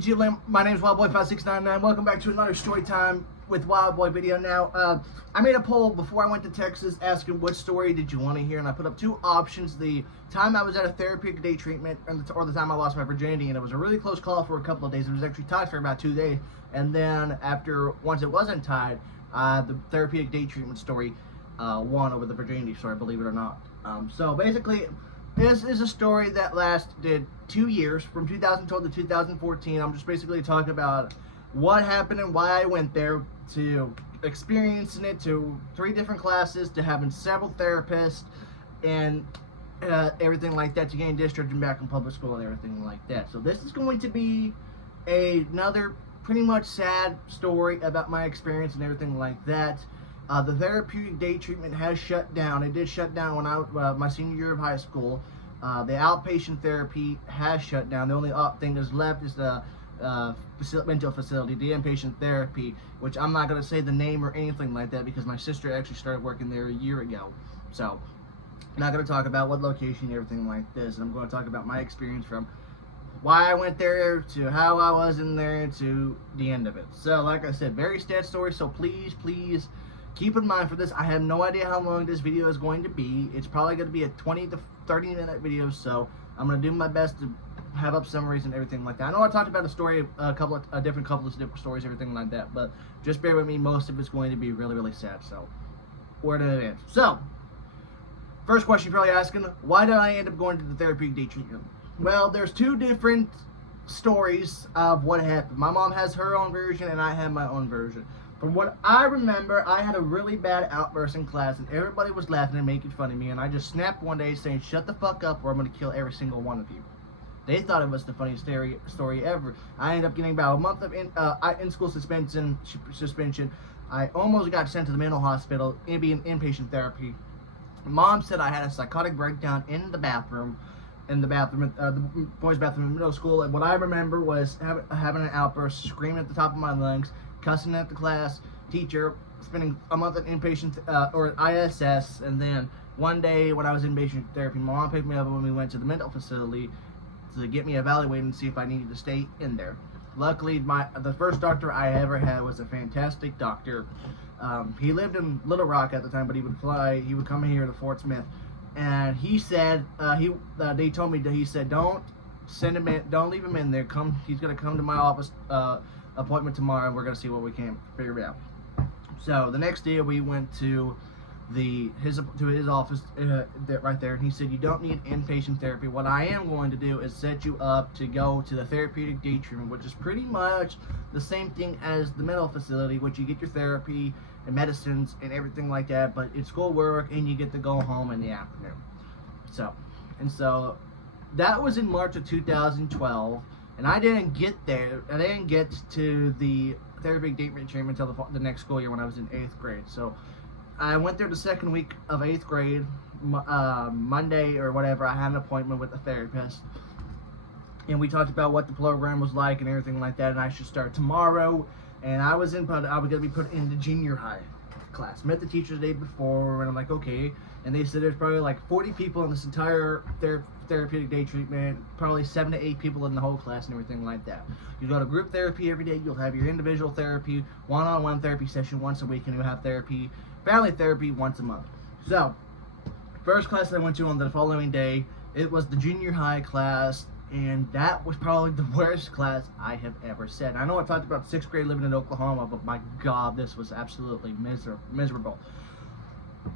YouTube land. My name is Wildboy5699. Welcome back to another Storytime with Wildboy video. Now, I made a poll before I went to Texas asking what story did you want to hear, and I put up two options: the time I was at a therapeutic day treatment, or the time I lost my virginity, and it was a really close call for a couple of days. It was actually tied for about 2 days, and then once it wasn't tied, the therapeutic day treatment story won over the virginity story, believe it or not. So basically, this is a story that lasted 2 years, from 2012 to 2014. I'm just basically talking about what happened and why I went there, to experiencing it, to 3 different classes, to having several therapists, and everything like that, to getting discharged and back in public school and everything like that. So this is going to be another pretty much sad story about my experience and everything like that. The therapeutic day treatment has shut down. It did shut down when I my senior year of high school. The outpatient therapy has shut down. The only thing that's left is the mental facility, the inpatient therapy, which I'm not going to say the name or anything like that because my sister actually started working there a year ago. So I'm not going to talk about what location and everything like this. I'm going to talk about my experience from why I went there to how I was in there to the end of it. So like I said, very sad story, so please keep in mind for this, I have no idea how long this video is going to be. It's probably going to be a 20 to 30 minute video, so I'm going to do my best to have up summaries and everything like that. I know I talked about a different couple of different stories, everything like that, but just bear with me, most of it's going to be really sad, so where did it end? So, first question you're probably asking, why did I end up going to the therapeutic day treatment? Well, there's 2 different stories of what happened. My mom has her own version and I have my own version. From what I remember, I had a really bad outburst in class and everybody was laughing and making fun of me, and I just snapped one day saying, "Shut the fuck up or I'm going to kill every single one of you." They thought it was the funniest story ever. I ended up getting about a month of in-school suspension. I almost got sent to the mental hospital and be in inpatient therapy. Mom said I had a psychotic breakdown in the bathroom, the boys' bathroom in middle school, and what I remember was having an outburst, screaming at the top of my lungs, cussing at the class teacher, spending a month in inpatient or ISS, and then one day when I was in inpatient therapy, my mom picked me up when we went to the mental facility to get me evaluated and see if I needed to stay in there. Luckily, the first doctor I ever had was a fantastic doctor. He lived in Little Rock at the time, but he would come here to Fort Smith, and he said they told me that he said, "Don't send him in, don't leave him in there. He's gonna come to my office appointment tomorrow, and we're gonna see what we can figure out." So the next day we went to his office right there, and he said, "You don't need inpatient therapy. What I am going to do is set you up to go to the therapeutic day treatment, which is pretty much the same thing as the mental facility, which you get your therapy and medicines and everything like that, but it's schoolwork and you get to go home in the afternoon." So that was in March of 2012, and I didn't get to the therapeutic day treatment until the next school year when I was in 8th grade. So I went there the second week of 8th grade, Monday or whatever. I had an appointment with a therapist, and we talked about what the program was like and everything like that, and I should start tomorrow. And I was going to be put into junior high class. Met the teacher the day before, and I'm like, okay. And they said there's probably like 40 people in this entire therapeutic day treatment, probably 7 to 8 people in the whole class and everything like that. You go to group therapy every day. You'll have your individual therapy, one-on-one therapy session once a week, and you'll have family therapy once a month. So, first class I went to on the following day, it was the junior high class, and that was probably the worst class I have ever sat. I know I talked about 6th grade living in Oklahoma, but my God, this was absolutely miserable.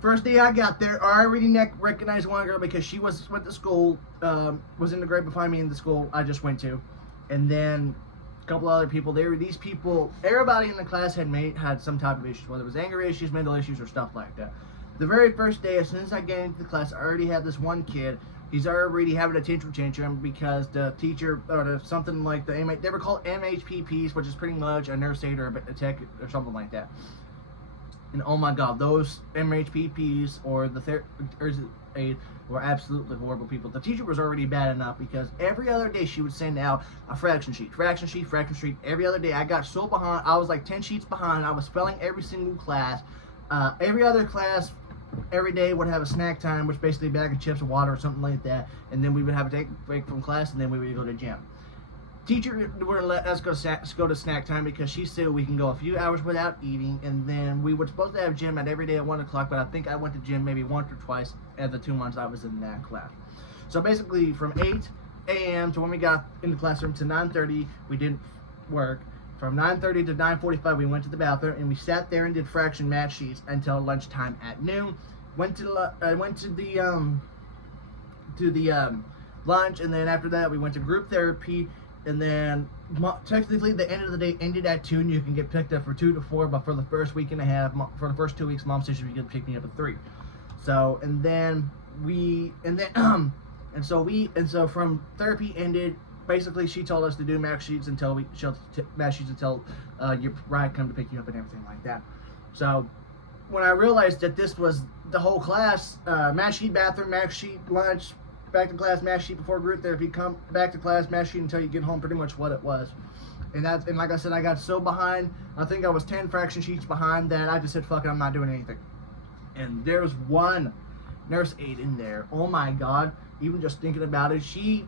First day I got there, I already recognized one girl because she went to school, was in the grade behind me in the school I just went to, and then a couple other people. These people, everybody in the class had some type of issues, whether it was anger issues, mental issues, or stuff like that. The very first day, as soon as I get into the class, I already have this one kid. He's already having a tantrum because the teacher, or something like they were called MHPPs, which is pretty much a nurse aide or a tech or something like that. And oh my God, those MHPPs or the aide were absolutely horrible people. The teacher was already bad enough because every other day she would send out a fraction sheet. Every other day I got so behind, I was like 10 sheets behind. I was failing every single class. Every other class, every day would have a snack time, which basically a bag of chips or water or something like that. And then we would have a take break from class, and then we would go to gym. Teacher wouldn't let us go to snack time because she said we can go a few hours without eating, and then we were supposed to have gym at every day at 1 o'clock, but I think I went to gym maybe once or twice at the 2 months I was in that class. So basically from 8 a.m. to when we got in the classroom to 9:30, we didn't work. From 9:30 to 9:45, we went to the bathroom and we sat there and did fraction match sheets until lunchtime at noon. Went to the lunch, and then after that we went to group therapy. And then technically the end of the day ended at 2, and you can get picked up for 2 to 4. But for the first week and a half, for the first 2 weeks, Mom said she was gonna pick me up at 3. So so from therapy ended. Basically, she told us to do math sheets until your ride come to pick you up and everything like that. So when I realized that this was the whole class, math sheet, bathroom, math sheet, lunch, back to class, math sheet before group therapy, come back to class, math sheet until you get home, pretty much what it was. And like I said, I got so behind, I think I was 10 fraction sheets behind, that I just said, fuck it, I'm not doing anything. And there's one nurse aide in there, oh my god, even just thinking about it, she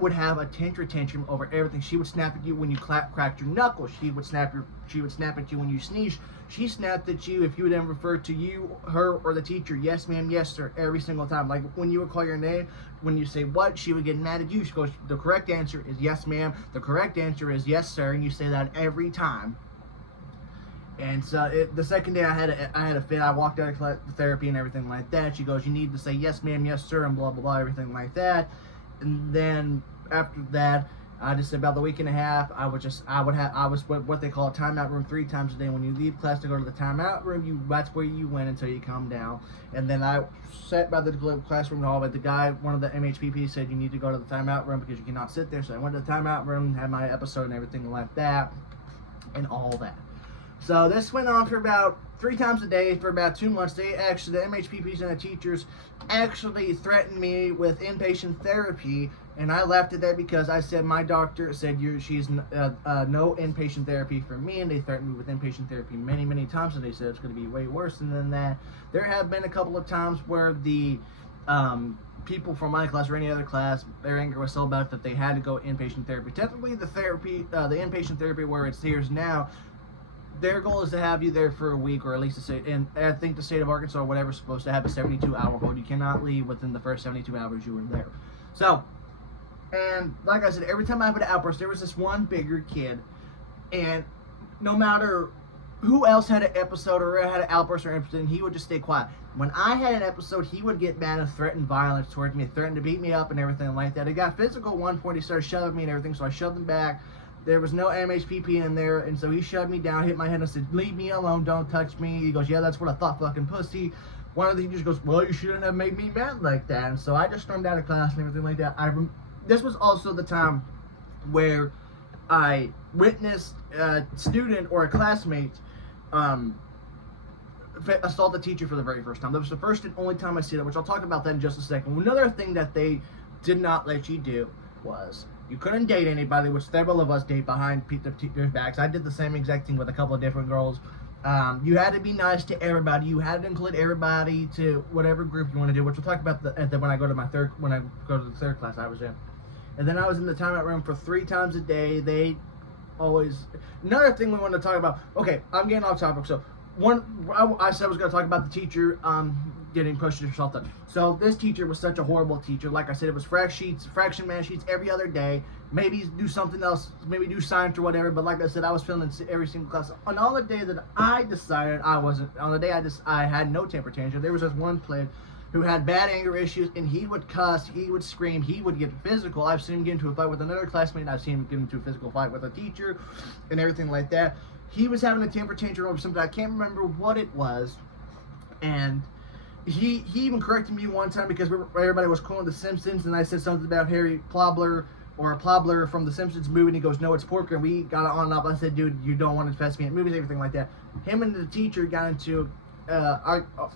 would have a tantrum over everything. She would snap at you when you cracked your knuckles. She would snap at you when you sneezed. She snapped at you if you would then refer to you, her, or the teacher, yes ma'am, yes sir, every single time. Like when you would call your name, when you say what, she would get mad at you. She goes, the correct answer is yes ma'am, the correct answer is yes sir, and you say that every time. And so the second day I had a fit. I walked out of therapy and everything like that. She goes, you need to say yes ma'am, yes sir, and blah blah blah, everything like that. And then after that, I just about the week and a half, I was what they call a timeout room 3 times a day. When you leave class to go to the timeout room, that's where you went until you come down. And then I sat by the classroom hall, but the guy, one of the MHPP, said you need to go to the timeout room because you cannot sit there. So I went to the timeout room, had my episode and everything like that, and all that. So this went on for about 3 times a day for about 2 months. The MHPPs and the teachers actually threatened me with inpatient therapy, and I laughed at that because I said my doctor said she's no inpatient therapy for me, and they threatened me with inpatient therapy many, many times, and they said it's going to be way worse than that. There have been a couple of times where the people from my class or any other class, their anger was so bad that they had to go inpatient therapy. Technically, the inpatient therapy where it's here now, their goal is to have you there for a week, or at least and I think the state of Arkansas or whatever is supposed to have a 72-hour hold. You cannot leave within the first 72 hours you were there. So, and like I said, every time I have an outburst, there was this one bigger kid, and no matter who else had an episode or had an outburst or anything, he would just stay quiet. When I had an episode, he would get mad and threaten violence towards me, threaten to beat me up and everything like that. It got physical at one point. He started shoving me and everything, so I shoved him back. There was no MHPP in there, and so he shoved me down, hit my head, and said, leave me alone, don't touch me. He goes, yeah, that's what I thought, fucking pussy. One of the teachers goes, well, you shouldn't have made me mad like that. And so I just stormed out of class and everything like that. This was also the time where I witnessed a student or a classmate assault a teacher for the very first time. That was the first and only time I see that, which I'll talk about that in just a second. Another thing that they did not let you do was you couldn't date anybody, which several of us date behind the teachers' backs. I did the same exact thing with a couple of different girls. You had to be nice to everybody. You had to include everybody to whatever group you want to do, which we'll talk about when I go to the third class I was in. And then I was in the timeout room for 3 times a day. They always. Another thing we wanted to talk about. Okay, I'm getting off topic. So I said I was going to talk about the teacher getting pushed or something. So this teacher was such a horrible teacher. Like I said, it was fraction math sheets every other day. Maybe do something else, maybe do science or whatever. But like I said, I was failing every single class. On all the day that I decided I wasn't, on the day I had no temper tantrum, there was this one kid who had bad anger issues, and he would cuss, he would scream, he would get physical. I've seen him get into a fight with another classmate. I've seen him get into a physical fight with a teacher and everything like that. He was having a temper tantrum over something. I can't remember what it was. And he even corrected me one time because everybody was calling The Simpsons, and I said something about Harry Plobler or a Plobler from The Simpsons movie, and he goes, no, it's Porker, and we got it on and off. I said, dude, you don't want to test me at movies, everything like that. Him and the teacher got into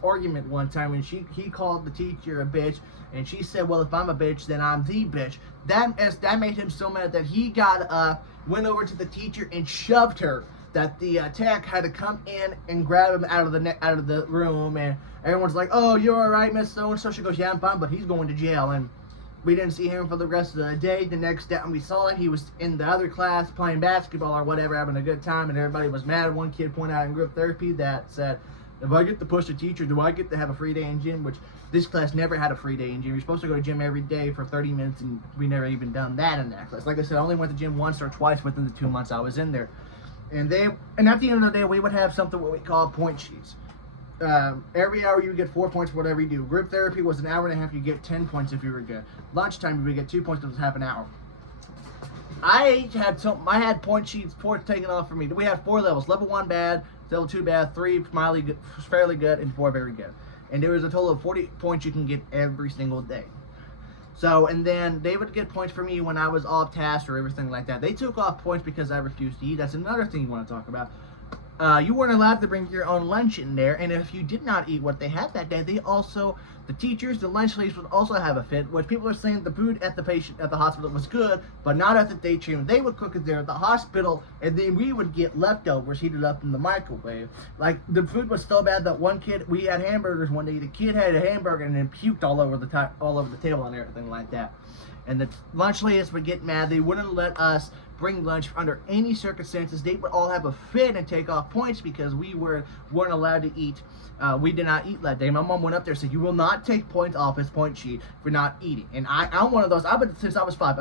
argument one time, and he called the teacher a bitch, and she said, well, if I'm a bitch, then I'm the bitch. That made him so mad that he got up, went over to the teacher, and shoved her. That the tech had to come in and grab him out of the room, and everyone's like, oh, you're all right, Miss So-and-so. She goes, yeah, I'm fine, but he's going to jail. And We didn't see him for the rest of the day. The next time we saw him, he was in the other class playing basketball or whatever, having a good time, and everybody was mad. One kid pointed out in group therapy that said, if I get to push the teacher, do I get to have a free day in gym? Which this class never had a free day in gym. You're supposed to go to gym every day for 30 minutes, and we never even done that in that class. Like I said, I only went to gym once or twice within the 2 months I was in there. And at the end of the day, we would have something what we call point sheets. Every hour you would get 4 points for whatever you do. Group therapy was an hour and a half. You get 10 points if you were good. Lunchtime you would get 2 points if it was half an hour. I had point sheets, points taken off for me. We had 4 levels. Level 1 bad, level 2 bad, 3 smiley good, fairly good, and 4 very good. And there was a total of 40 points you can get every single day. So, and then they would get points for me when I was off task or everything like that. They took off points because I refused to eat. That's another thing you want to talk about. You weren't allowed to bring your own lunch in there, and if you did not eat what they had that day, the teachers, the lunch ladies would also have a fit, which people are saying the food at the hospital was good, but not at the day treatment. They would cook it there at the hospital, and then we would get leftovers heated up in the microwave. Like, the food was so bad that one kid, we had hamburgers one day, the kid had a hamburger and then puked all over the table and everything like that. And the lunch ladies would get mad. They wouldn't let us bring lunch under any circumstances. They would all have a fit and take off points because we weren't allowed to eat. We did not eat that day. My mom went up there and said, you will not take points off his point sheet for not eating. And I'm one of those. I've been since I was 5.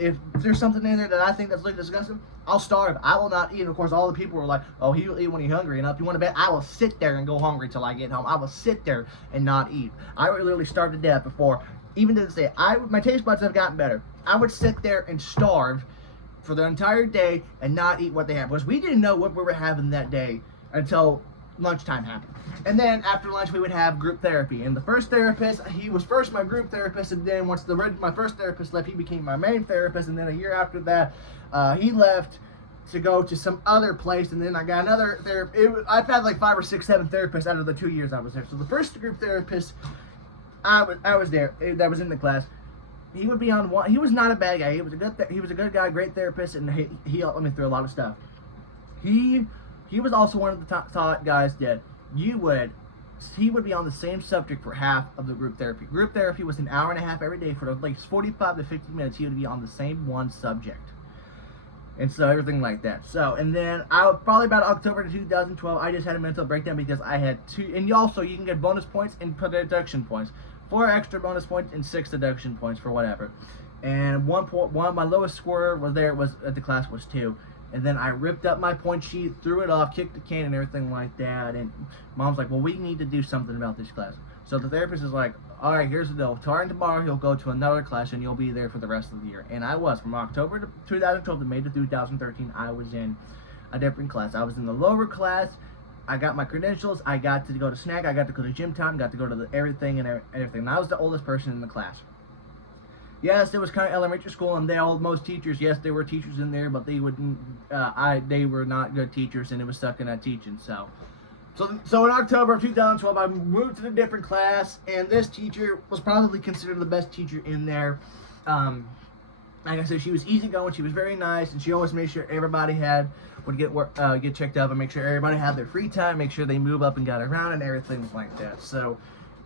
If there's something in there that I think that's like disgusting, I'll starve. I will not eat. And of course, all the people were like, oh, he'll eat when he's hungry. And if you want to bet, I will sit there and go hungry till I get home. I will sit there and not eat. I would literally starve to death before. Even to this day, my taste buds have gotten better. I would sit there and starve for the entire day and not eat what they had, because we didn't know what we were having that day until lunchtime happened. And then after lunch we would have group therapy, and the first therapist, he was first my group therapist, and then once my first therapist left, he became my main therapist. And then a year after that, he left to go to some other place, and then I got another therapist. I've had like 5 or 6, 7 therapists out of the 2 years I was there. So the first group therapist I was there, that was in the class, he would be on one. He was not a bad guy. He was a good guy, great therapist, and he helped me through a lot of stuff. He was also one of the top guys that he would be on the same subject for half of the group therapy. Group therapy was an hour and a half every day for like 45 to 50 minutes. He would be on the same one subject. And so everything like that. So, and then probably about October to 2012, I just had a mental breakdown because I had 2, and also you can get bonus points and deduction points. 4 extra bonus points and 6 deduction points for whatever. And my lowest score was at the class was 2. And then I ripped up my point sheet, threw it off, kicked the can and everything like that. And Mom's like, well, we need to do something about this class. So the therapist is like, all right, here's the deal. Starting tomorrow, he'll go to another class and you'll be there for the rest of the year. And I was. From October to 2012 to May to 2013, I was in a different class. I was in the lower class. I got my credentials. I got to go to snack. I got to go to gym time. Got to go to everything and everything. And I was the oldest person in the class. Yes, it was kind of elementary school, and most teachers, yes, there were teachers in there, but they were not good teachers, and it was sucking at teaching. So in October of 2012, I moved to a different class, and this teacher was probably considered the best teacher in there. Like I said, she was easygoing, she was very nice, and she always made sure everybody would get checked up and make sure everybody had their free time, make sure they move up and got around and everything like that. So,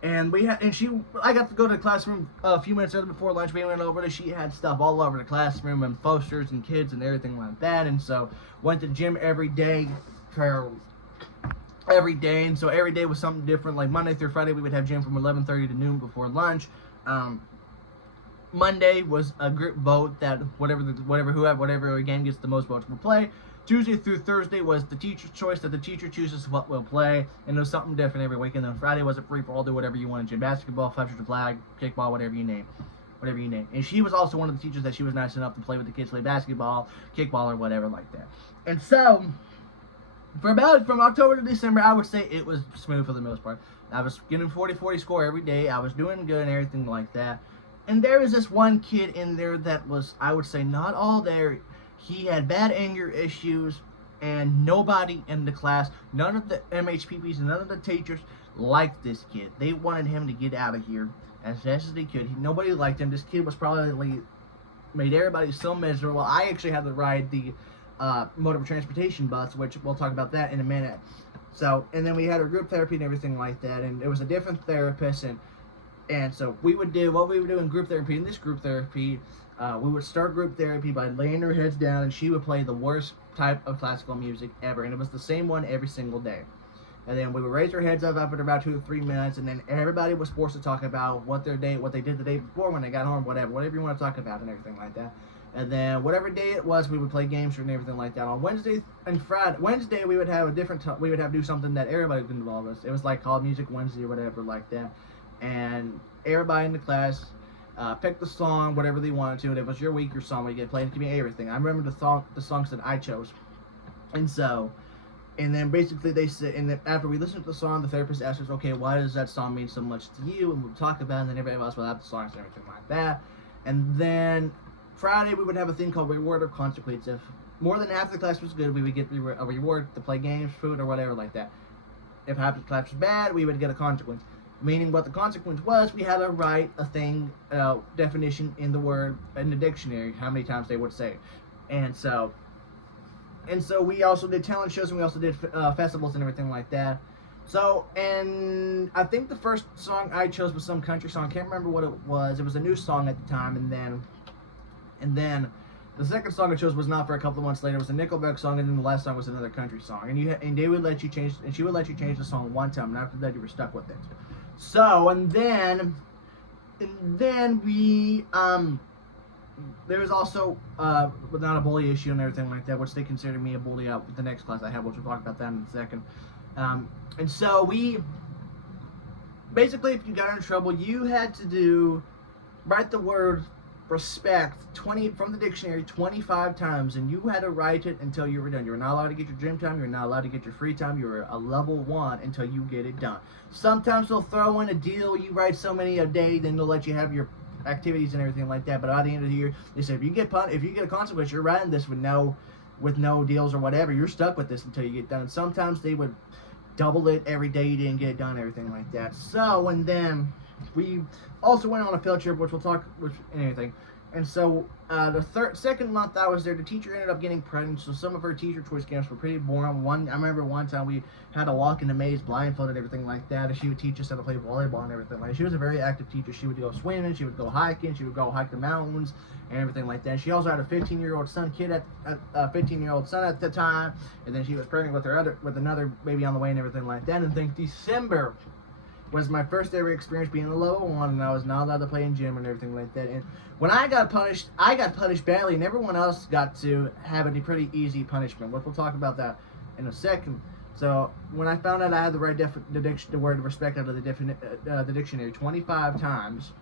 I got to go to the classroom a few minutes early before lunch. We went over there. She had stuff all over the classroom and posters and kids and everything like that. And so went to the gym every day. And so every day was something different. Like Monday through Friday, we would have gym from 11:30 to noon before lunch. Monday was a group vote that whatever game gets the most votes will play. Tuesday through Thursday was the teacher's choice, that the teacher chooses what we'll play, and it was something different every week. And then Friday was a free-for-all, do whatever you wanted. Gym basketball, capture the flag, kickball, whatever you name. And she was also one of the teachers that she was nice enough to play with the kids, play basketball, kickball, or whatever like that. And so, from October to December, I would say it was smooth for the most part. I was getting 40-40 score every day. I was doing good and everything like that. And there was this one kid in there that was, I would say, not all there. He had bad anger issues, and nobody in the class, none of the MHPPs, none of the teachers liked this kid. They wanted him to get out of here as fast as they could. Nobody liked him. This kid was probably made everybody so miserable. I actually had to ride the mode of transportation bus, which we'll talk about that in a minute. So, and then we had a group therapy and everything like that, and it was a different therapist, and And so we would do what we would do in group therapy. In this group therapy, we would start group therapy by laying our heads down, and she would play the worst type of classical music ever, and it was the same one every single day. And then we would raise our heads up after about 2 or 3 minutes, and then everybody was forced to talk about what they did the day before when they got home, whatever you want to talk about, and everything like that. And then whatever day it was, we would play games and everything like that. On Wednesday and Friday, Wednesday we would have a different. We would have to do something that everybody would involve us. It was like called Music Wednesday or whatever like that. And everybody in the class picked the song, whatever they wanted to. And if it was your week, your song would get played. It could be everything. I remember the songs that I chose. And so, and then basically they said, and then after we listened to the song, the therapist asked us, okay, why does that song mean so much to you? And we'd talk about it, and then everybody else would have the songs and everything like that. And then Friday we would have a thing called reward or consequence. If more than half the class was good, we would get a reward to play games, food, or whatever like that. If half the class was bad, we would get a consequence. Meaning what the consequence was, we had to write a thing, definition in the word, in the dictionary, how many times they would say. And so we also did talent shows, and we also did festivals and everything like that. So, and I think the first song I chose was some country song. I can't remember what it was. It was a new song at the time, and then the second song I chose was not for a couple of months later. It was a Nickelback song, and then the last song was another country song. And they would let you change, and she would let you change the song one time, and after that you were stuck with it. So, and then we there was also not a bully issue and everything like that, which they considered me a bully out with the next class I have, which we'll talk about that in a second. And so we basically, if you got in trouble, you had to write the word respect from the dictionary 25 times, and you had to write it until you were done. You were not allowed to get your gym time, you were not allowed to get your free time, you were a level 1 until you get it done. Sometimes they'll throw in a deal, you write so many a day, then they'll let you have your activities and everything like that. But at the end of the year, they said if you get a consequence, you're writing this with no deals or whatever, you're stuck with this until you get done. And sometimes they would double it every day you didn't get it done, everything like that. So, and then we also went on a field trip, which we'll talk with anything. And so the second month I was there, the teacher ended up getting pregnant, so some of her teacher choice games were pretty boring. I remember one time we had to walk in the maze blindfolded, everything like that, and she would teach us how to play volleyball and everything like that. She was a very active teacher. She would go swimming, she would go hiking, she would go hike the mountains and everything like that. She also had a 15-year-old son at the time, and then she was pregnant with another baby on the way and everything like that. And I think December was my first ever experience being a level 1, and I was not allowed to play in gym and everything like that. And when I got punished badly, and everyone else got to have a pretty easy punishment. We'll talk about that in a second. So when I found out I had the right the word respect out of the dictionary 25 times,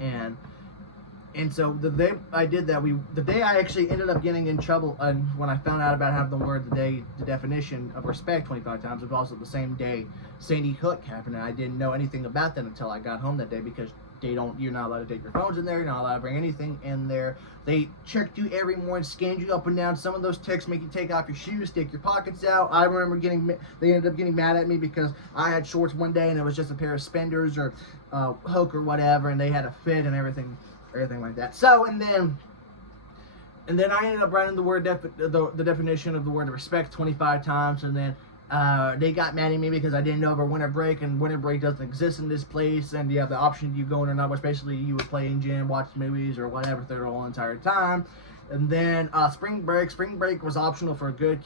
and so the day I did that, the day I actually ended up getting in trouble, when I found out about having the definition of respect 25 times, it was also the same day Sandy Hook happened, and I didn't know anything about that until I got home that day, because you're not allowed to take your phones in there, you're not allowed to bring anything in there. They checked you every morning, scanned you up and down. Some of those texts make you take off your shoes, stick your pockets out. I remember they ended up getting mad at me because I had shorts one day and it was just a pair of spenders or hook or whatever, and they had a fit and everything like that. So, and then I ended up writing the definition of the word respect 25 times, and then they got mad at me because I didn't know about winter break, and winter break doesn't exist in this place, and you have the option of you going or not, which basically you would play in gym, watch movies or whatever through the whole entire time. And then spring break was optional for the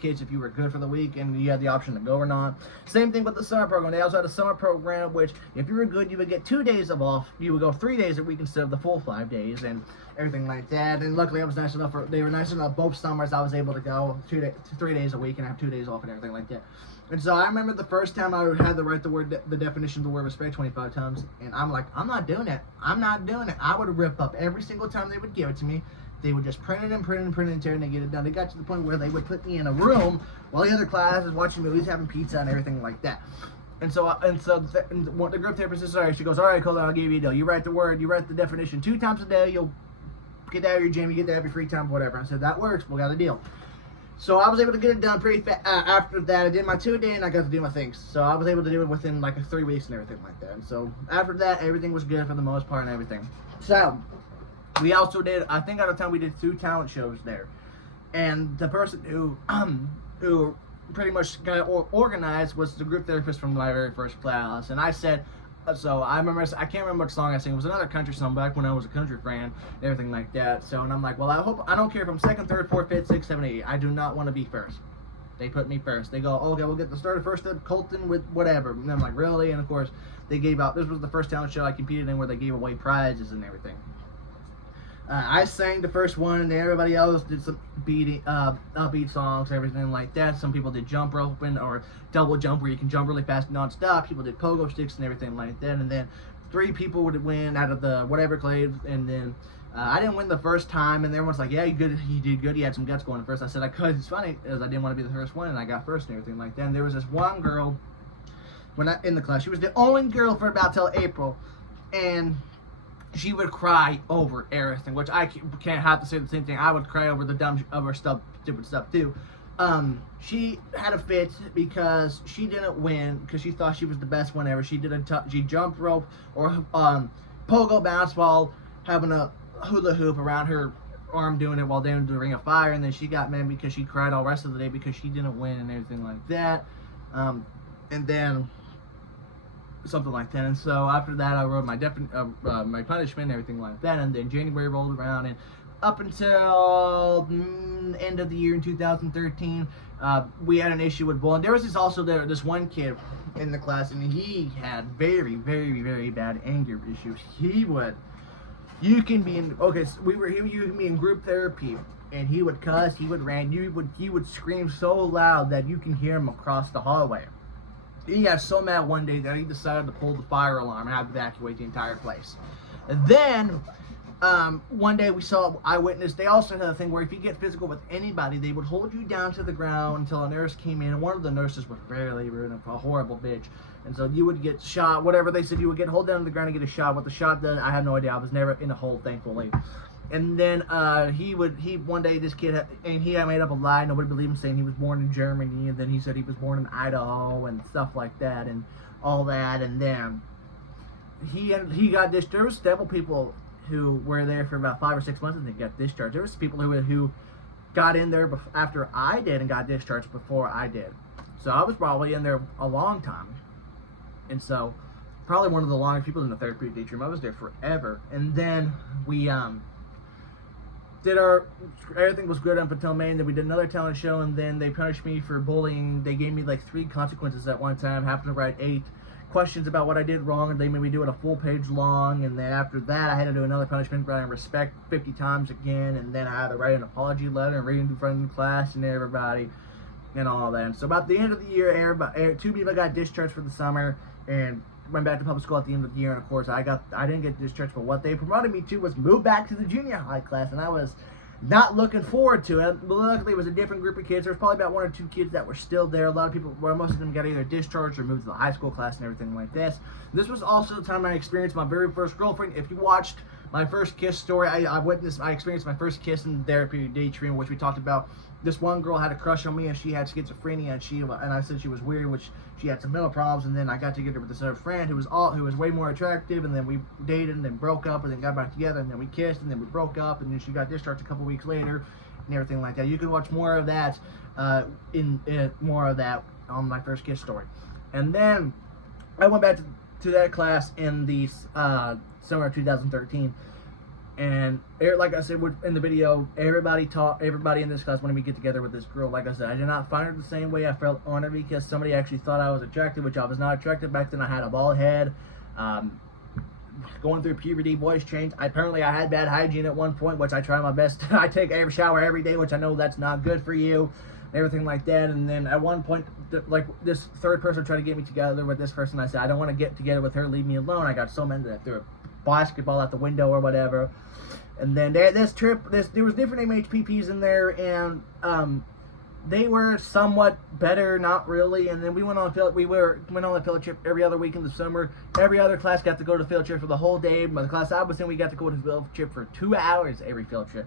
kids if you were good for the week and you had the option to go or not. Same thing with the summer program. They also had a summer program which, if you were good, you would get 2 days off. You would go 3 days a week instead of the full 5 days and everything like that. And luckily, they were nice enough both summers. I was able to go 3 days a week and have 2 days off and everything like that. And so I remember the first time I had to write the definition of the word respect 25 times, and I'm like, I'm not doing it. I would rip up every single time they would give it to me. They would just print it and tear it and get it done. They got to the point where they would put me in a room while the other class is watching movies, having pizza and everything like that. And so the group therapist says, sorry, she goes, all right, Colin, I'll give you a deal. You write the definition 2 times a day. You'll get out of your gym. You get to have your free time, whatever. I said, that works. We got a deal. So I was able to get it done pretty fast. After that, I did my 2-day and I got to do my things. So I was able to do it within like 3 weeks and everything like that. And so after that, everything was good for the most part and everything. So we also did, I think out of time we did 2 talent shows there. And the person who pretty much got organized was the group therapist from my very first class. And I said, So I remember, I can't remember what song I sang. It was another country song back when I was a country fan and everything like that. So, and I'm like, well, I don't care if I'm second, third, fourth, fifth, sixth, seventh, eighth. I do not want to be first. They put me first. They go, okay, we'll get the starter first at Colton with whatever. And I'm like, really? And of course, they gave out, this was the first talent show I competed in where they gave away prizes and everything. I sang the first one, and everybody else did some upbeat songs, everything like that. Some people did jump roping or double jump where you can jump really fast non-stop. People did pogo sticks and everything like that. And then 3 people would win out of the whatever clade. And then I didn't win the first time, and everyone's like, yeah, you did good. You had some guts going first. I said I could. It's funny, because I didn't want to be the first one, and I got first and everything like that. And there was this one girl in the class. She was the only girl for about till April, and she would cry over everything, which I can't have to say the same thing. I would cry over the stupid stuff too. She had a fit because she didn't win because she thought she was the best one ever. She jumped rope or pogo bounce while having a hula hoop around her arm doing it while doing the Ring of Fire, and then she got mad because she cried all the rest of the day because she didn't win and everything like that. And then something like that. And so after that, I wrote my my punishment and everything like that. And then January rolled around, and up until end of the year in 2013, we had an issue with bullying. There was this one kid in the class, and he had very, very, very bad anger issues. You can be in you can be in group therapy, and he would cuss, he would rant, he would scream so loud that you can hear him across the hallway. He got so mad one day that he decided to pull the fire alarm and have to evacuate the entire place. And then one day we saw eyewitness. They also had a thing where if you get physical with anybody, they would hold you down to the ground until a nurse came in. And one of the nurses was really rude and a horrible bitch. And so you would get shot, whatever they said, you would get hold down to the ground and get a shot. What the shot did, I have no idea. I was never in a hole, thankfully. And then one day this kid, he had made up a lie. Nobody believed him, saying he was born in Germany. And then he said he was born in Idaho and stuff like that and all that. And then he got discharged. There was several people who were there for about 5 or 6 months and they got discharged. There was people who got in there after I did and got discharged before I did. So I was probably in there a long time. And so probably one of the longest people in the therapeutic teach room. I was there forever. And then we everything was good up until May, and then we did another talent show, and then they punished me for bullying. They gave me like 3 consequences at one time, having to write 8 questions about what I did wrong, and they made me do it a full page long. And then after that, I had to do another punishment, writing respect 50 times again, and then I had to write an apology letter and read it in front of the class and everybody and all that. And so about the end of the year, 2 people got discharged for the summer and went back to public school at the end of the year. And of course, I didn't get discharged, but what they promoted me to was move back to the junior high class, and I was not looking forward to it. But luckily, it was a different group of kids. There was probably about 1 or 2 kids that were still there. A lot of people, most of them got either discharged or moved to the high school class and everything like this. This was also the time I experienced my very first girlfriend. If you watched my first kiss story, I experienced my first kiss in the therapeutic daydream, which we talked about. This one girl had a crush on me, and she had schizophrenia, and I said she was weird, which she had some mental problems. And then I got together with this other friend who was way more attractive, and then we dated, and then broke up, and then got back together, and then we kissed, and then we broke up, and then she got discharged a couple weeks later, and everything like that. You can watch more of that on my first kiss story. And then I went back to that class in the summer of 2013. And like I said in the video, everybody in this class wanted me to get together with this girl. Like I said, I did not find her the same way. I felt honored because somebody actually thought I was attractive, which I was not attractive. Back then I had a bald head. Going through puberty, voice change. Apparently I had bad hygiene at one point, which I try my best. I take a shower every day, which I know that's not good for you. Everything like that. And then at one point, like this third person tried to get me together with this person. I said, I don't want to get together with her. Leave me alone. I got so mad that I threw a basketball out the window or whatever. And then there was different MHPPs in there, and they were somewhat better, not really. And then we went on a field trip every other week in the summer. Every other class got to go to the field trip for the whole day. But the class I was in, we got to go to the field trip for 2 hours every field trip.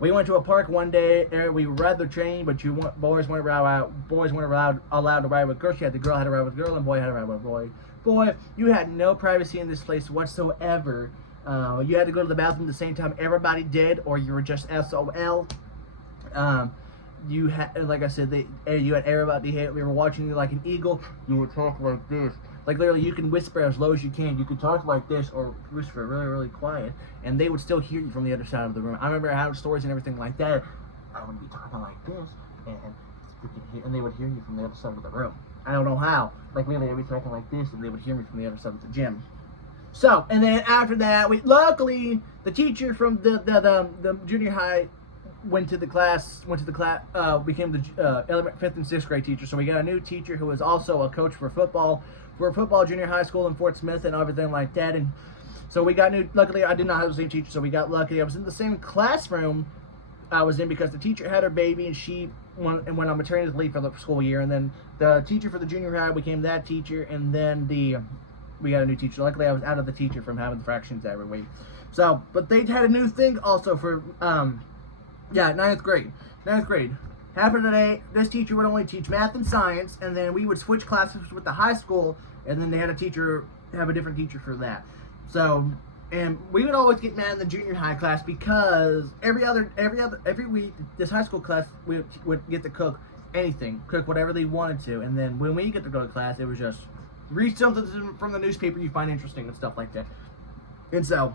We went to a park one day. We rode the train, but boys weren't allowed to ride with girls. The girl had to ride with girl, and boy had to ride with boy. Boy, you had no privacy in this place whatsoever. You had to go to the bathroom at the same time everybody did, or you were just SOL. You had, like I said, you had everybody here. We were watching you like an eagle. You would talk like this. Like literally, you can whisper as low as you can. You can talk like this or whisper really, really quiet, and they would still hear you from the other side of the room. I remember having stories and everything like that. I would be talking like this, and they would hear you from the other side of the room. I don't know how. Like literally, I'd be talking like this, and they would hear me from the other side of the gym. So, and then after that, luckily the teacher from the junior high went to the class, became the 5th and 6th grade teacher. So we got a new teacher who was also a coach for football junior high school in Fort Smith and everything like that. And so we got luckily I did not have the same teacher, so we got lucky. I was in the same classroom I was in because the teacher had her baby and she went on maternity leave for the school year. And then the teacher for the junior high became that teacher, and then we got a new teacher. Luckily I was out of the teacher from having the fractions every week. So, but they had a new thing also for ninth grade. Half of the day, this teacher would only teach math and science, and then we would switch classes with the high school, and then they had a different teacher for that. So, and we would always get mad in the junior high class because every week, this high school class, we would get to cook whatever they wanted to, and then when we get to go to class, it was just read something from the newspaper you find interesting and stuff like that. And so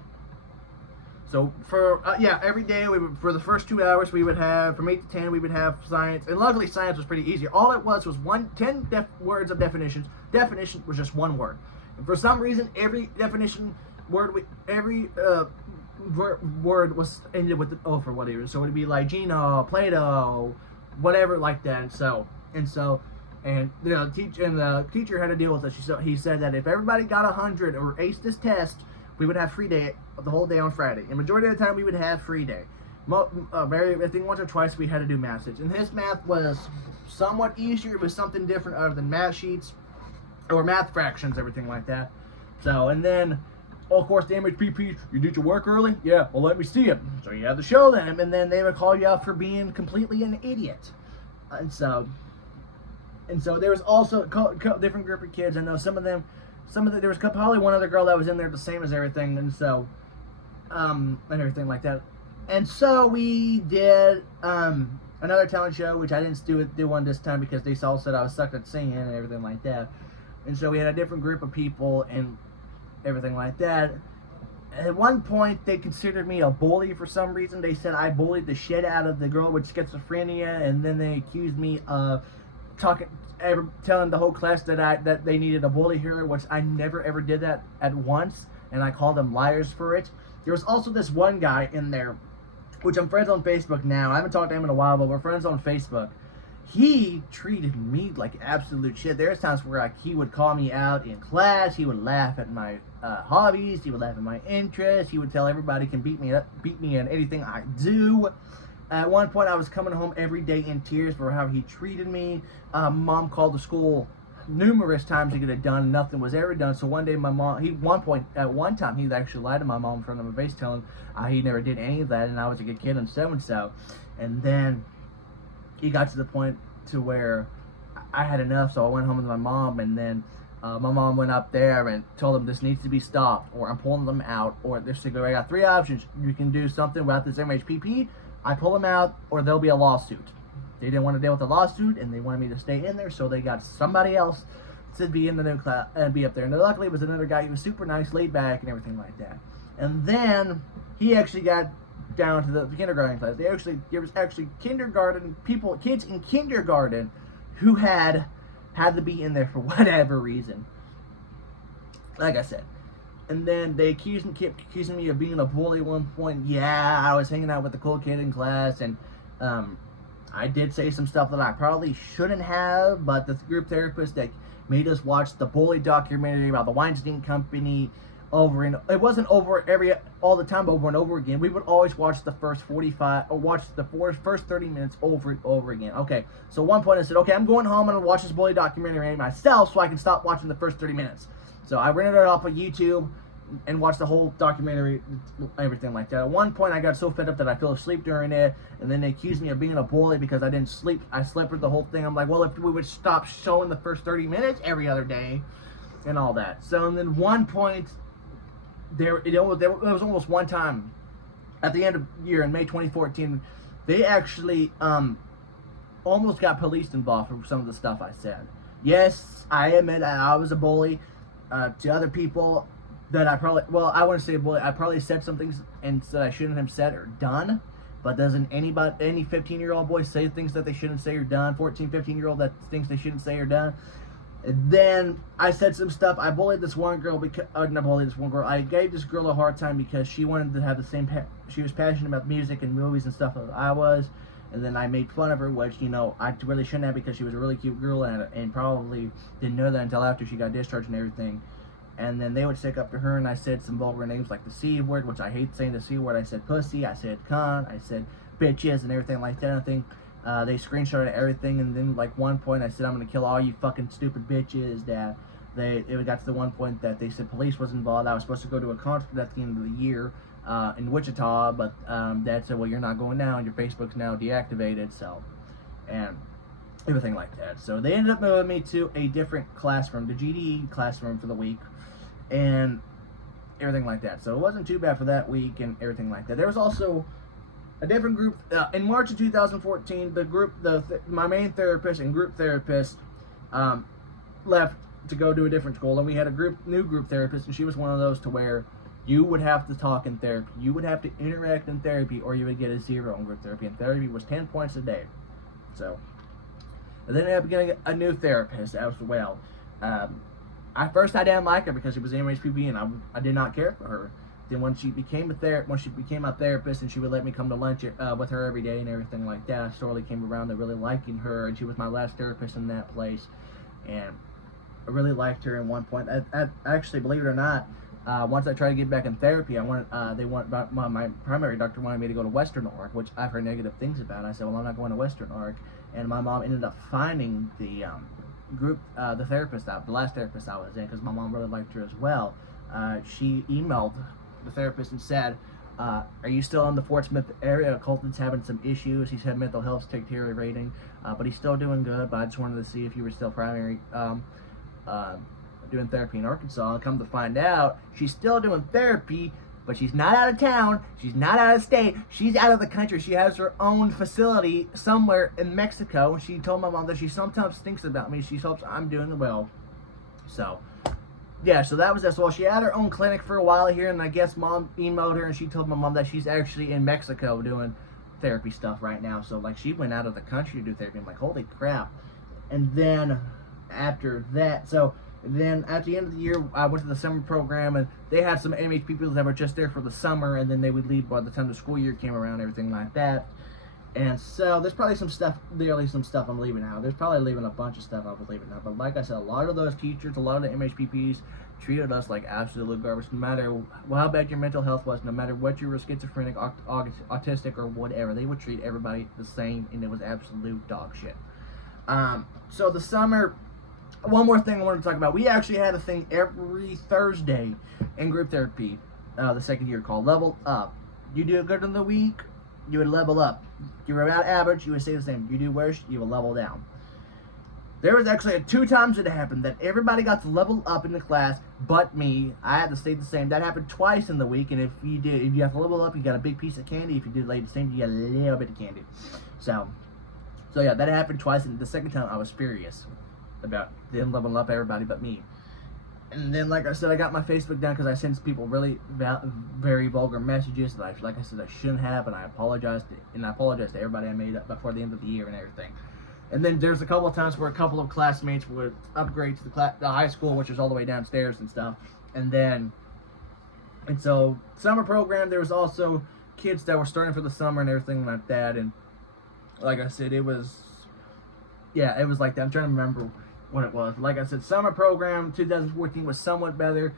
for every day for the first 2 hours we would have from 8 to 10 we would have science, and luckily science was pretty easy. All it was 10 words of definitions. Definition was just one word, and for some reason every definition word word was ended with an O for whatever. So it'd be like Gino, Plato, whatever like that. And the teacher had to deal with it. He said that if everybody got 100 or aced this test, we would have free day the whole day on Friday. And majority of the time, we would have free day. I think once or twice we had to do math sheets. And his math was somewhat easier. It was something different other than math sheets or math fractions, everything like that. So, and then, of course, the MHPP, you did your work early? Yeah, well, let me see it. So you had to show them, and then they would call you out for being completely an idiot. And so there was also a different group of kids. I know there was probably one other girl that was in there the same as everything, and everything like that. And so we did another talent show, which I didn't do one this time because they all said I was sucked at singing and everything like that. And so we had a different group of people and everything like that. At one point, they considered me a bully for some reason. They said I bullied the shit out of the girl with schizophrenia, and then they accused me of telling the whole class that they needed to bully her, which I never ever did that at once, and I called them liars for it. There was also this one guy in there, which I'm friends on Facebook now. I haven't talked to him in a while, but we're friends on Facebook. He treated me like absolute shit. There's times where he would call me out in class. He would laugh at my hobbies. He would laugh at my interests. He would tell everybody can beat me in anything I do. At one point, I was coming home every day in tears for how he treated me. Mom called the school numerous times to get it done. Nothing was ever done. So one day, my mom, at one time, he actually lied to my mom in front of my face, telling he never did any of that, and I was a good kid and so. And then he got to the point to where I had enough, so I went home with my mom, and then my mom went up there and told him this needs to be stopped, or I'm pulling them out, or this to go. I got 3 options. You can do something about this MHPP, I pull them out, or there'll be a lawsuit. They didn't want to deal with the lawsuit, and they wanted me to stay in there, so they got somebody else to be in the new class and be up there. And luckily, it was another guy. He was super nice, laid back, and everything like that. And then he actually got down to the kindergarten class. There was actually kids in kindergarten who had to be in there for whatever reason. Like I said. And then they kept accusing me of being a bully at one point. Yeah, I was hanging out with the cool kid in class, and I did say some stuff that I probably shouldn't have, but the group therapist that made us watch the bully documentary about the Weinstein Company it wasn't all the time, over and over again. We would always watch the first 30 minutes over and over again. Okay, so at one point I said, okay, I'm going home and I'll watch this bully documentary myself so I can stop watching the first 30 minutes. So I rented it off of YouTube and watched the whole documentary, everything like that. At one point I got so fed up that I fell asleep during it, and then they accused me of being a bully because I didn't sleep. I slept with the whole thing. I'm like, well, if we would stop showing the first 30 minutes every other day and all that. So and then one point, there was almost one time at the end of the year in May 2014, they actually almost got police involved for some of the stuff I said. Yes, I admit I was a bully. to other people that I probably, well, I want to say, boy, I probably said some things and that I shouldn't have said or done. But doesn't any 15-year-old boy say things that they shouldn't say or done? 14, 15-year-old that things they shouldn't say or done. And then I said some stuff. I bullied this one girl because not bullied this one girl. I gave this girl a hard time because she wanted to have the same. She was passionate about music and movies and stuff as I was. And then I made fun of her, which I really shouldn't have because she was a really cute girl and probably didn't know that until after she got discharged and everything. And then they would stick up to her, and I said some vulgar names like the C word, which I hate saying the C word. I said pussy, I said cunt, I said bitches, and everything like that. I think they screenshotted everything, and then like one point I said I'm gonna kill all you fucking stupid bitches. That it got to the one point that they said police was involved. I was supposed to go to a concert at the end of the year in Wichita, but Dad said, well, you're not going now, and your Facebook's now deactivated. So, and everything like that. So they ended up moving me to a different classroom, the GDE classroom for the week. And everything like that. So it wasn't too bad for that week and everything like that. There was also a different group in March of 2014. The group, my main therapist and group therapist, left to go to a different school, and we had a new group therapist, and she was one of those to where you would have to talk in therapy, you would have to interact in therapy, or you would get a 0 in group therapy. And therapy was 10 points a day. So, and then I ended up getting a new therapist as well. At first, I didn't like her because she was MHPB, and I did not care for her. Then when she became a therapist, and she would let me come to lunch with her every day and everything like that, I slowly came around to really liking her, and she was my last therapist in that place, and I really liked her. At one point, I actually, believe it or not, once I tried to get back in therapy, my primary doctor wanted me to go to Western Org, which I've heard negative things about. I said, well, I'm not going to Western Org, and my mom ended up finding the last therapist I was in, because my mom really liked her as well. She emailed the therapist and said, are you still in the Fort Smith area? Colton's having some issues. He's had mental health deteriorating, but he's still doing good, but I just wanted to see if you were still doing therapy in Arkansas. And come to find out, she's still doing therapy, but she's not out of town, she's not out of state, she's out of the country. She has her own facility somewhere in Mexico. She told my mom that she sometimes thinks about me. She hopes I'm doing well. So, yeah, so that was that. So she had her own clinic for a while here, and I guess mom emailed her, and she told my mom that she's actually in Mexico doing therapy stuff right now. So, like, she went out of the country to do therapy. I'm like, holy crap. And then, after that, then at the end of the year, I went to the summer program, and they had some MH people that were just there for the summer, and then they would leave by the time the school year came around, everything like that. And so there's probably some stuff I'm leaving out. There's probably leaving a bunch of stuff I was leaving out. But like I said, a lot of those teachers, a lot of the MHPPs treated us like absolute garbage, no matter how bad your mental health was, no matter what you were, schizophrenic, autistic, or whatever. They would treat everybody the same, and it was absolute dog shit. So the summer... One more thing I wanted to talk about. We actually had a thing every Thursday in group therapy, the second year, called Level Up. You do good in the week, you would level up. You were about average, you would stay the same. You do worse, you will level down. There was actually 2 times it happened that everybody got to level up in the class, but me. I had to stay the same. That happened twice in the week, and if you have to level up, you got a big piece of candy. If you did lay the same, you got a little bit of candy. So yeah, that happened twice, and the second time I was furious about them leveling up everybody but me. And then, like I said, I got my Facebook down because I sent people really very vulgar messages that I shouldn't have, and I apologized to everybody I made up before the end of the year and everything. And then there's a couple of times where a couple of classmates would upgrade to the high school, which was all the way downstairs and stuff. And so summer program, there was also kids that were starting for the summer and everything like that. And like I said, it was like that. I'm trying to remember what it was. Like I said, summer program 2014 was somewhat better.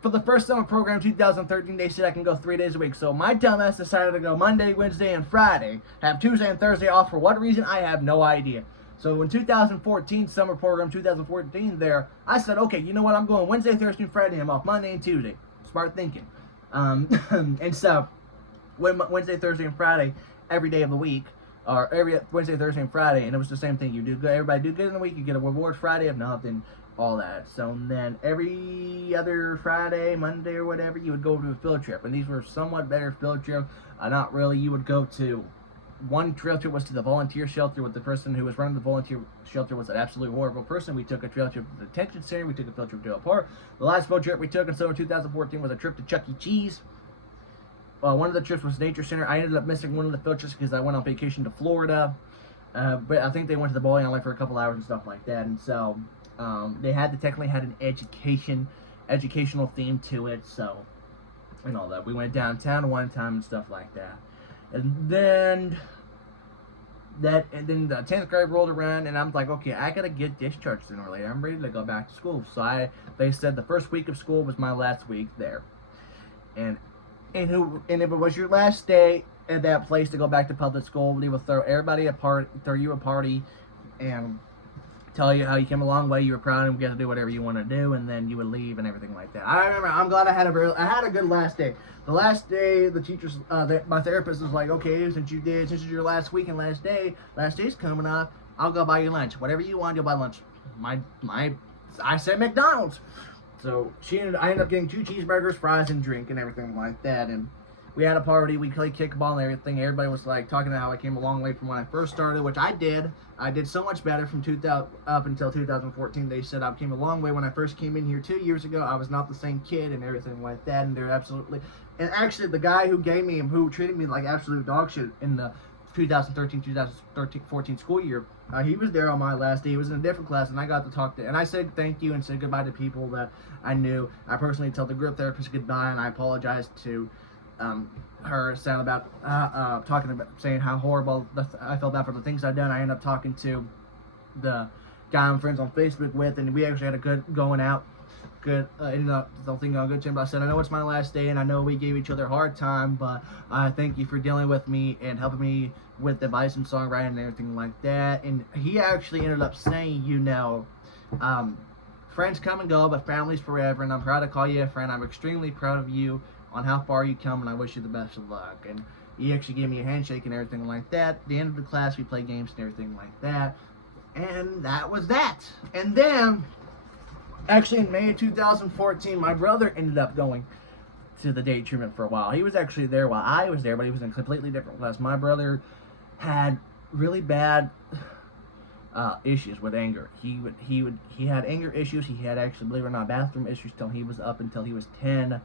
For the first summer program 2013, they said I can go 3 days a week. So my dumbass decided to go Monday, Wednesday, and Friday. Have Tuesday and Thursday off. For what reason, I have no idea. So in 2014, summer program 2014 there, I said, okay, you know what, I'm going Wednesday, Thursday, and Friday. I'm off Monday and Tuesday. Smart thinking. And so, Wednesday, Thursday, and Friday, every day of the week, or every Wednesday, Thursday, and Friday, and it was the same thing. You do good, everybody do good in the week, you get a reward Friday, if not, then all that. So then every other Friday, Monday, or whatever, you would go to a field trip, and these were somewhat better field trips. Not really. You would go to one trail trip was to the volunteer shelter with the person who was running the volunteer shelter was an absolutely horrible person. We took a trail trip to the detention center. We took a field trip to a park. The last field trip we took in summer 2014 was a trip to Chuck E. Cheese. One of the trips was Nature Center. I ended up missing one of the field trips because I went on vacation to Florida. But I think they went to the bowling alley for a couple hours and stuff like that. And so they technically had an educational theme to it. So, and all that. We went downtown one time and stuff like that. And then the 10th grade rolled around, and I'm like, okay, I gotta get discharged sooner or later. I'm ready to go back to school. So they said the first week of school was my last week there, and if it was your last day at that place to go back to public school, they will throw you a party, and tell you how you came a long way, you were proud, and get to do whatever you want to do, and then you would leave and everything like that. I remember, I'm glad I had a good last day. The last day, the teachers, my therapist was like, okay, since it's your last week and last day's coming up, I'll go buy you lunch. Whatever you want, you'll buy lunch. I said McDonald's. So I ended up getting 2 cheeseburgers, fries, and drink and everything like that, and we had a party, we played kickball and everything. Everybody was like talking about how I came a long way from when I first started, which I did. I did so much better from 2000 up until 2014. They said I came a long way when I first came in here 2 years ago. I was not the same kid and everything like that, and they're absolutely. And actually, the guy who treated me like absolute dog shit in the 2013-2014 school year, he was there on my last day. He was in a different class, and I got to talk to, and I said thank you and said goodbye to people that I knew. I personally told the group therapist goodbye, and I apologized to her saying about saying how horrible I felt bad for the things I've done. I ended up talking to the guy I'm friends on Facebook with, and we actually had a good going out. Ended up the whole thing going good to him. But I said, I know it's my last day, and I know we gave each other a hard time, but I thank you for dealing with me and helping me with advice and songwriting and everything like that. And he actually ended up saying, friends come and go, but family's forever, and I'm proud to call you a friend. I'm extremely proud of you on how far you come, and I wish you the best of luck. And he actually gave me a handshake and everything like that. At the end of the class, we played games and everything like that. And that was that. And then, actually in May of 2014, my brother ended up going to the day treatment for a while. He was actually there while I was there, but he was in a completely different class. My brother had really bad issues with anger. He had anger issues. He had actually, believe it or not, bathroom issues until he was 10.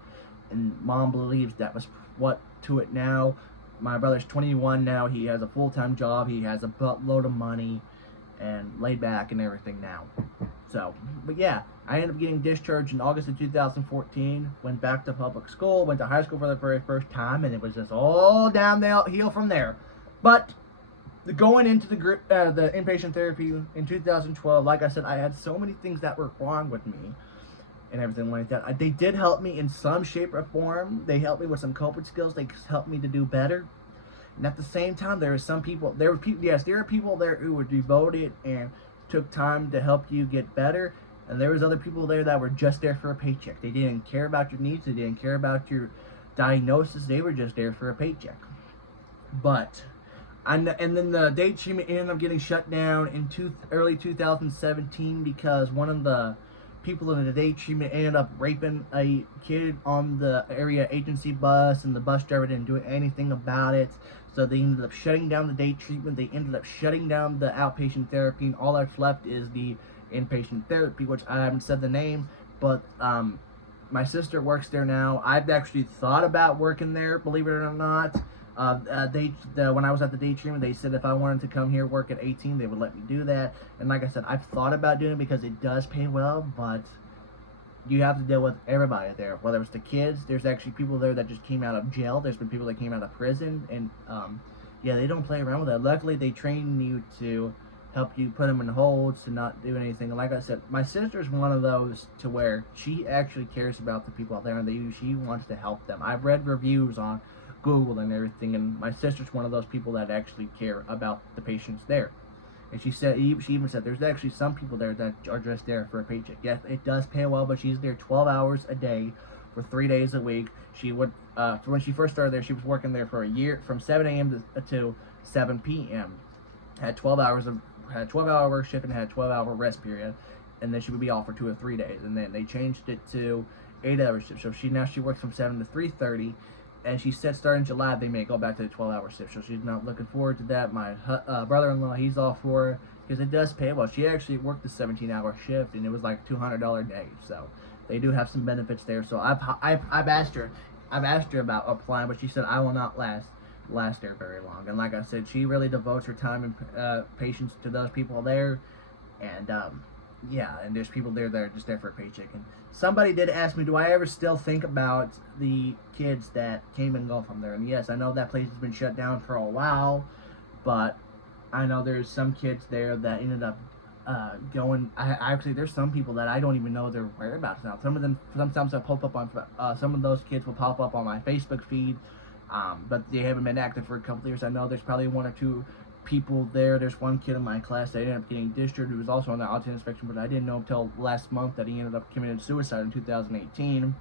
And mom believes that was what to it now. My brother's 21 now. He has a full-time job. He has a buttload of money and laid back and everything now. So, but yeah, I ended up getting discharged in August of 2014. Went back to public school. Went to high school for the very first time, and it was just all downhill from there. But going into the inpatient therapy in 2012, like I said, I had so many things that were wrong with me and everything like that. They did help me in some shape or form. They helped me with some coping skills. They helped me to do better. And at the same time, there are people there who were devoted and took time to help you get better. And there was other people there that were just there for a paycheck. They didn't care about your needs. They didn't care about your diagnosis. They were just there for a paycheck. And then the day treatment ended up getting shut down in early 2017 because one of the people in the day treatment ended up raping a kid on the area agency bus, and the bus driver didn't do anything about it. So they ended up shutting down the day treatment. They ended up shutting down the outpatient therapy, and all that's left is the inpatient therapy, which I haven't said the name, but my sister works there now. I've actually thought about working there, believe it or not. When I was at the day treatment, they said if I wanted to come here work at 18, they would let me do that. And like I said, I've thought about doing it because it does pay well, but you have to deal with everybody there. Whether it's the kids, there's actually people there that just came out of jail. There's been people that came out of prison, and yeah, they don't play around with that. Luckily, they train you to help you put them in holds to not do anything. And like I said, my sister's one of those to where she actually cares about the people out there, and she wants to help them. I've read reviews on Google and everything, and my sister's one of those people that actually care about the patients there. And she even said there's actually some people there that are just there for a paycheck. Yes, it does pay well, but she's there 12 hours a day for 3 days a week. She would when she first started there, she was working there for a year from 7 a.m. to 7 p.m. Had 12-hour shift and had 12-hour rest period, and then she would be off for 2 or 3 days. And then they changed it to 8-hour shift. So she works from 7 to 3:30. And she said starting July they may go back to the 12-hour shift, so she's not looking forward to that. My brother-in-law, he's all for it because it does pay well. She actually worked a 17-hour shift, and it was like $200 a day. So they do have some benefits there. So I've asked her about applying, but she said I will not last there very long. And like I said, she really devotes her time and patience to those people there. And yeah, and there's people there that are just there for a paycheck. And somebody did ask me, do I ever still think about the kids that came and go from there? And yes, I know that place has been shut down for a while, but I know there's some kids there that ended up going. Actually, there's some people that I don't even know their whereabouts now. Some of them, sometimes they'll pop up on, some of those kids will pop up on my Facebook feed, but they haven't been active for a couple of years. I know there's probably one or two people there. There's one kid in my class that ended up getting discharged who was also on the autism spectrum, but I didn't know until last month that he ended up committing suicide in 2018.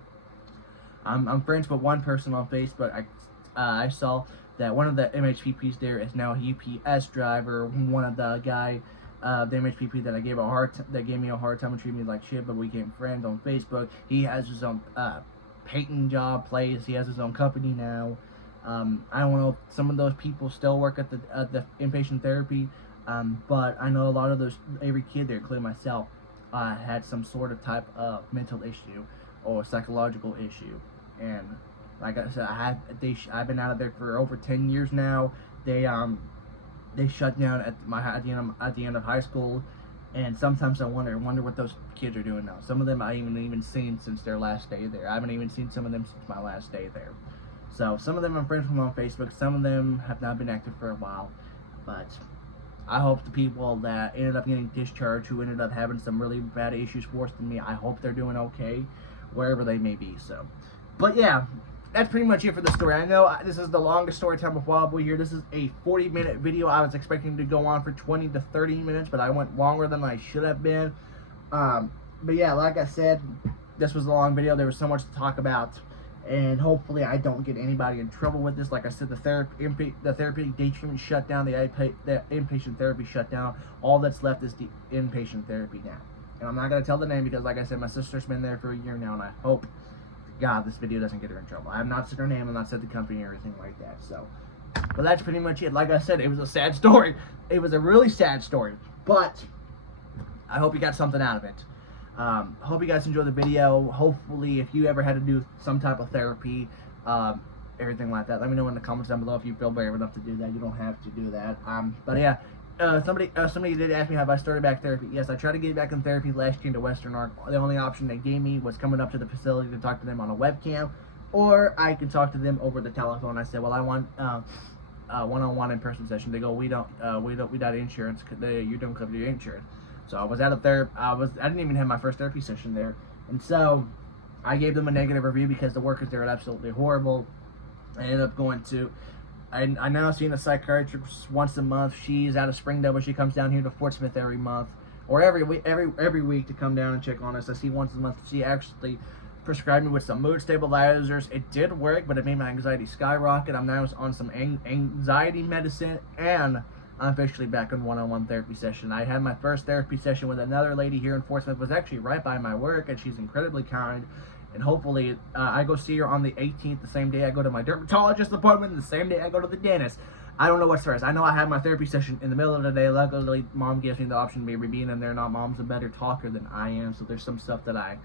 I'm friends with one person on Facebook. I saw that one of the MHPPs there is now a UPS driver. One of the guy, the MHPP that gave me a hard time and treated me like shit, but we became friends on Facebook. He has his own painting job place. He has his own company now. I don't know if some of those people still work at the inpatient therapy, but I know a lot of those, every kid there, including myself, had some sort of type of mental issue or psychological issue. And like I said, I've been out of there for over 10 years now. They shut down at the end of high school, and sometimes I wonder what those kids are doing now. Some of them I haven't even seen since their last day there. I haven't even seen some of them since my last day there. So some of them I'm friends with on Facebook. Some of them have not been active for a while. But I hope the people that ended up getting discharged, who ended up having some really bad issues worse than me, I hope they're doing okay, wherever they may be. So, but yeah, that's pretty much it for the story. I know this is the longest story time with Wildboy here. This is a 40-minute video. I was expecting to go on for 20 to 30 minutes, but I went longer than I should have been. But yeah, like I said, this was a long video. There was so much to talk about. And hopefully I don't get anybody in trouble with this. Like I said, the therapeutic day treatment shut down, the inpatient therapy shut down. All that's left is the inpatient therapy now. And I'm not going to tell the name because, like I said, my sister's been there for a year now, and I hope to God this video doesn't get her in trouble. I have not said her name, I've not said the company or anything like that. So, but that's pretty much it. Like I said, it was a sad story. It was a really sad story. But I hope you got something out of it. Hope you guys enjoyed the video. Hopefully, if you ever had to do some type of therapy, everything like that, let me know in the comments down below if you feel brave enough to do that. You don't have to do that. But yeah, somebody did ask me have I started back therapy. Yes, I tried to get back in therapy last year to Western Arc. The only option they gave me was coming up to the facility to talk to them on a webcam, or I could talk to them over the telephone. I said, well, I want one-on-one in-person session. They go, we got insurance. You don't cover your insurance. So I was out of therapy. I didn't even have my first therapy session there, and so I gave them a negative review because the workers there are absolutely horrible. I ended up going to. I now seen a psychiatrist once a month. She's out of Springdale, but she comes down here to Fort Smith every month, or every week to come down and check on us. I see once a month. She actually prescribed me with some mood stabilizers. It did work, but it made my anxiety skyrocket. I'm now on some anxiety medicine, and I'm officially back in one-on-one therapy session. I had my first therapy session with another lady here in Fort Smith. It was actually right by my work, and she's incredibly kind. And hopefully, I go see her on the 18th, the same day I go to my dermatologist appointment, the same day I go to the dentist. I don't know what's first. I know I have my therapy session in the middle of the day. Luckily, Mom gives me the option of maybe being in there. Not Mom's a better talker than I am, so there's some stuff that I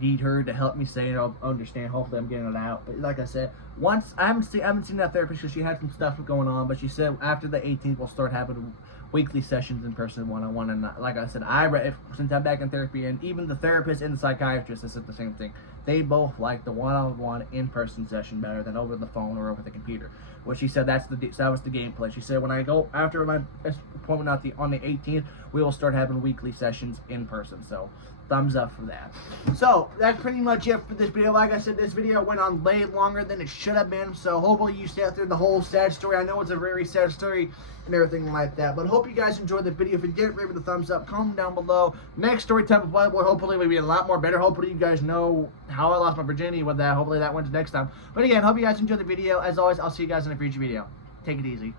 need her to help me say and I'll understand. Hopefully I'm getting it out. But like I said, once I haven't seen that therapist because she had some stuff going on, but she said after the 18th we'll start having weekly sessions in person, one-on-one. And like I said, since I'm back in therapy, and even the therapist and the psychiatrist has said the same thing. They both like the one-on-one in-person session better than over the phone or over the computer. Well, she said that was the game plan. She said when I go after my appointment on the 18th, we will start having weekly sessions in person. So thumbs up for that. So that's pretty much it for this video. Like I said, this video went on way longer than it should have been. So hopefully you sat through the whole sad story. I know it's a very sad story and everything like that. But hope you guys enjoyed the video. If you did, rate with a thumbs up. Comment down below. Next story time of Wildboy hopefully will be a lot more better. Hopefully you guys know how I lost my virginity with that. Hopefully that wins next time. But again, hope you guys enjoyed the video. As always, I'll see you guys in a future video. Take it easy.